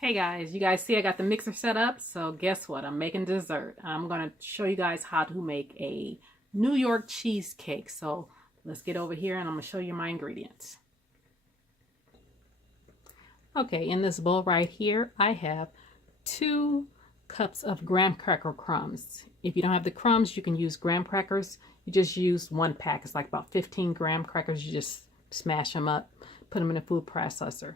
Hey guys, you guys see I got the mixer set up, so guess what? I'm making dessert. I'm going to show you guys how to make a New York cheesecake. So let's get over here and I'm going to show you my ingredients. Okay, in this bowl right here, I have 2 cups of graham cracker crumbs. If you don't have the crumbs, you can use graham crackers. You just use 1 pack. It's like about 15 graham crackers. You just smash them up, put them in a food processor.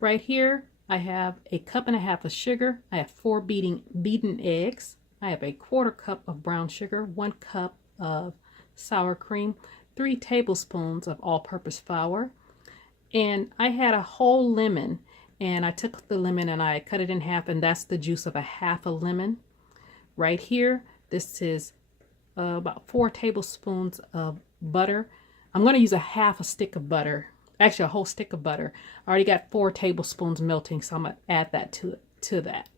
Right here, I have a 1.5 cups of sugar. I have 4 beaten eggs. I have a 1/4 cup of brown sugar, 1 cup of sour cream, 3 tablespoons of all-purpose flour. And I had a whole lemon, and I took the lemon and I cut it in half, and that's the juice of a half a lemon. Right here, this is about 4 tablespoons of butter. I'm going to use a half a stick of butter. Actually, a whole stick of butter. I already got 4 tablespoons melting, so I'm going to add that to that.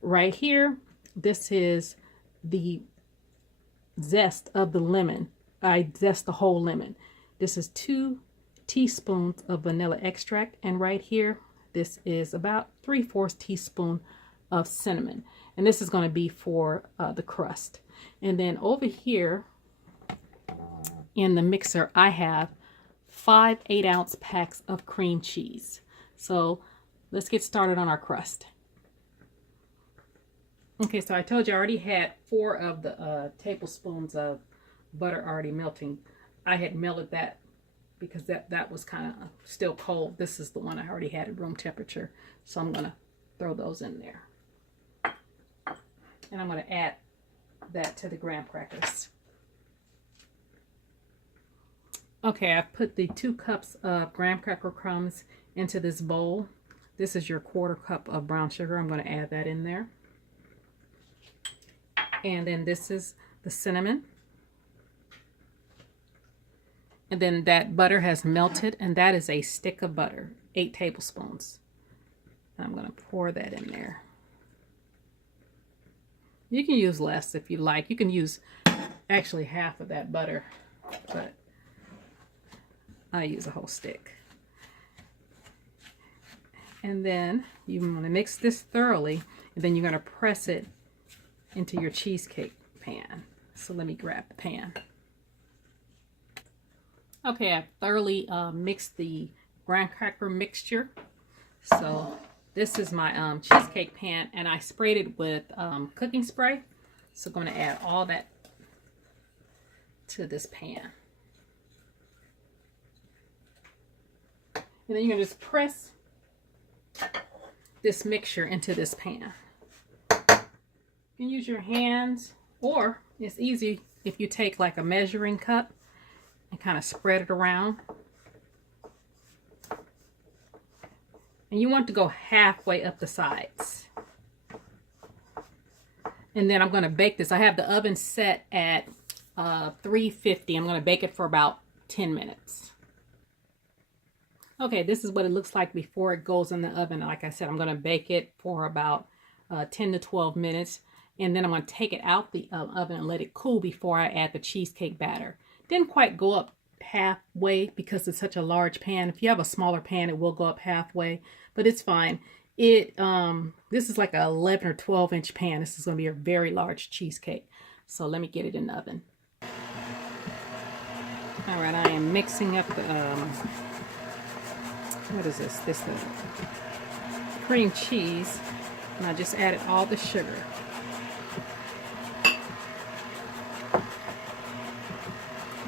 Right here, this is the zest of the lemon. I zest the whole lemon. This is 2 teaspoons of vanilla extract, and right here, this is about 3/4 teaspoon of cinnamon. And this is going to be for the crust. And then over here in the mixer, I have 5 8-ounce packs of cream cheese. So let's get started on our crust. Okay, so I told you I already had 4 of the tablespoons of butter already melting. I had melted that because that was kind of still cold. This is the one I already had at room temperature. So I'm going to throw those in there. And I'm going to add that to the graham crackers. Okay, I've put the 2 cups of graham cracker crumbs into this bowl. This is your 1/4 cup of brown sugar. I'm going to add that in there. And then this is the cinnamon. And then that butter has melted, and that is a stick of butter, 8 tablespoons. And I'm going to pour that in there. You can use less if you like. You can use actually half of that butter, but I use a whole stick. And then you want to mix this thoroughly, and then you're going to press it into your cheesecake pan. So let me grab the pan. Okay, I've thoroughly mixed the graham cracker mixture. So this is my cheesecake pan, and I sprayed it with cooking spray. So I'm going to add all that to this pan. And then you're going to just press this mixture into this pan. You can use your hands, or it's easy if you take like a measuring cup and kind of spread it around. And you want to go halfway up the sides. And then I'm going to bake this. I have the oven set at 350. I'm going to bake it for about 10 minutes. Okay, this is what it looks like before it goes in the oven. Like I said, I'm going to bake it for about 10 to 12 minutes. And then I'm going to take it out the oven and let it cool before I add the cheesecake batter. Didn't quite go up halfway because it's such a large pan. If you have a smaller pan, it will go up halfway, but it's fine. This is like an 11 or 12 inch pan. This is going to be a very large cheesecake. So let me get it in the oven. All right, I am mixing up the what is this? This the cream cheese, and I just added all the sugar.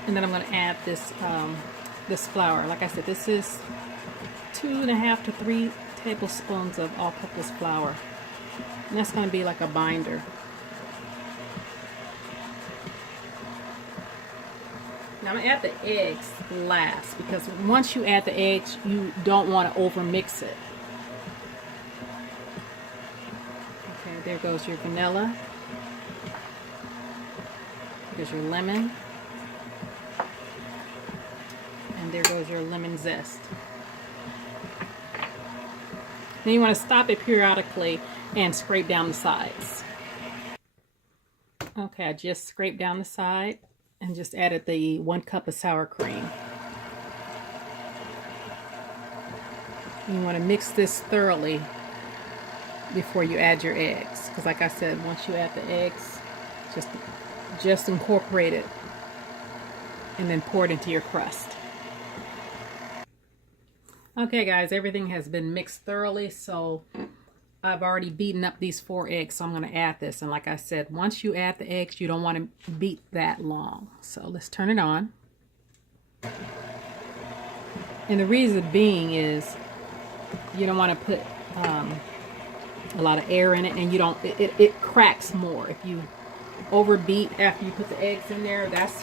And then I'm going to add this this flour. Like I said, this is 2.5 to 3 tablespoons of all-purpose flour, and that's going to be like a binder. Now I'm going to add the eggs last, because once you add the eggs, you don't want to over mix it. Okay, there goes your vanilla. There's your lemon. And there goes your lemon zest. Then you want to stop it periodically and scrape down the sides. Okay, I just scraped down the side and just added the 1 cup of sour cream. You want to mix this thoroughly before you add your eggs. Because like I said, once you add the eggs, just incorporate it and then pour it into your crust. Okay guys, everything has been mixed thoroughly, so I've already beaten up these 4 eggs, so I'm going to add this. And like I said, once you add the eggs, you don't want to beat that long. So let's turn it on. And the reason being is you don't want to put a lot of air in it, and you don't, it cracks more. If you overbeat after you put the eggs in there, that's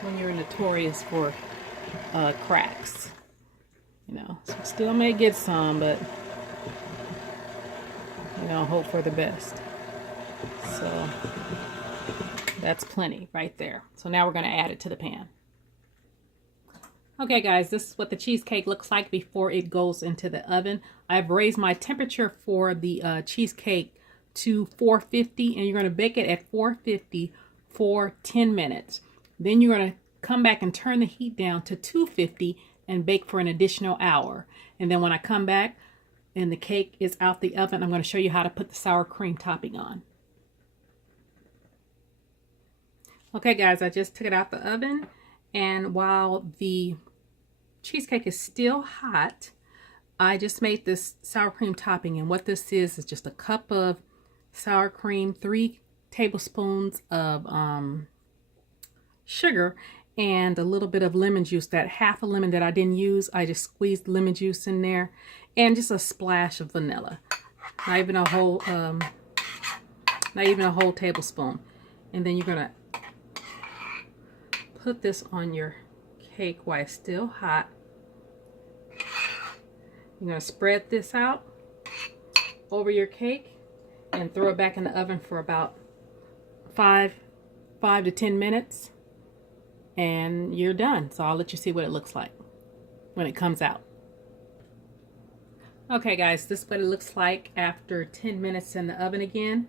when you're notorious for cracks. You know, so still may get some, but you know, hope for the best. So that's plenty right there. So now we're going to add it to the pan. Okay guys, this is what the cheesecake looks like before it goes into the oven. I've raised my temperature for the cheesecake to 450, and you're going to bake it at 450 for 10 minutes. Then you're going to come back and turn the heat down to 250 and bake for an additional hour. And then when I come back and the cake is out the oven, I'm going to show you how to put the sour cream topping on. Okay guys, I just took it out the oven, and while the cheesecake is still hot, I just made this sour cream topping. And what this is just a cup of sour cream, 3 tablespoons of sugar, and a little bit of lemon juice. That half a lemon that I didn't use, I just squeezed lemon juice in there, and just a splash of vanilla. Not even a whole tablespoon. And then you're gonna put this on your cake while it's still hot. You're going to spread this out over your cake and throw it back in the oven for about 5 to 10 minutes, and you're done. So I'll let you see what it looks like when it comes out. Okay guys, this is what it looks like after 10 minutes in the oven again,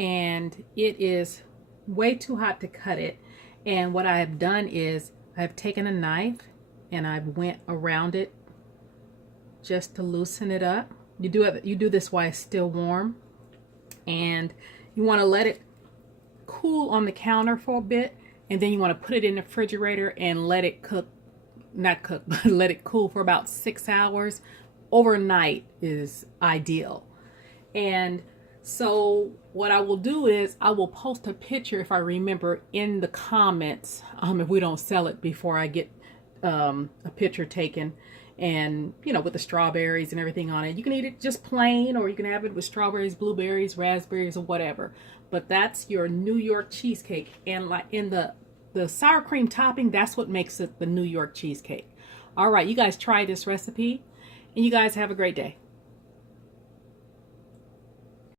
and it is way too hot to cut it. And what I have done is I've taken a knife and I've went around it just to loosen it up. You do this while it's still warm, and you want to let it cool on the counter for a bit, and then you want to put it in the refrigerator and let it cook, not cook, but let it cool for about 6 hours. Overnight is ideal. And so what I will do is I will post a picture, if I remember, in the comments, if we don't sell it before I get a picture taken, and you know, with the strawberries and everything on it. You can eat it just plain, or you can have it with strawberries, blueberries, raspberries, or whatever. But that's your New York cheesecake. And like in the sour cream topping, that's what makes it the New York cheesecake. All right, you guys try this recipe, and you guys have a great day.